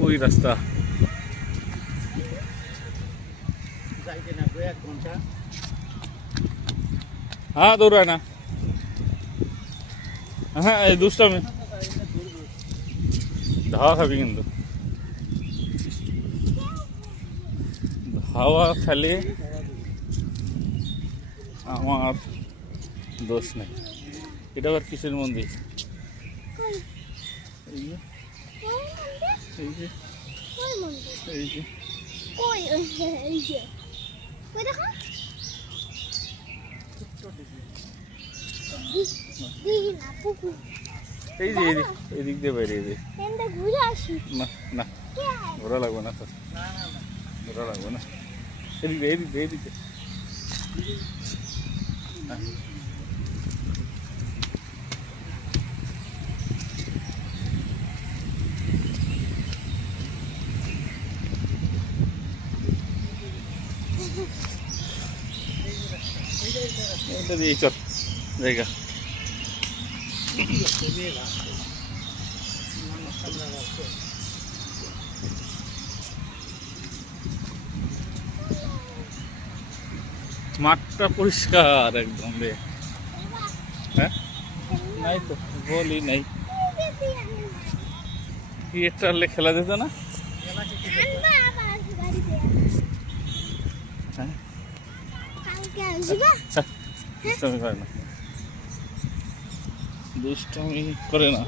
ওই রাস্তা হ্যাঁ দৌড়ায় না হ্যাঁ এই দুষ্টামি ধাওয়া খাবি কিন্তু ধাওয়া খেলে আমার দোষ নেই। এটা আবার কিসের মন্দির? এই যে এই যে এই যে এই যে এদিক দিয়ে বাইরে না না ঘোরা লাগবে না স্যার ঘোরা লাগবে না এদিকে এদিকে এদিকে এটা দিয়ে চল জায়গা মাঠটা পরিষ্কার একদম রে হ্যাঁ নাই তো বলি নাই ক্রিকেট টারলে খেলা যেত না হ্যাঁ দুষ্টামি করে না দুষ্টামি করে না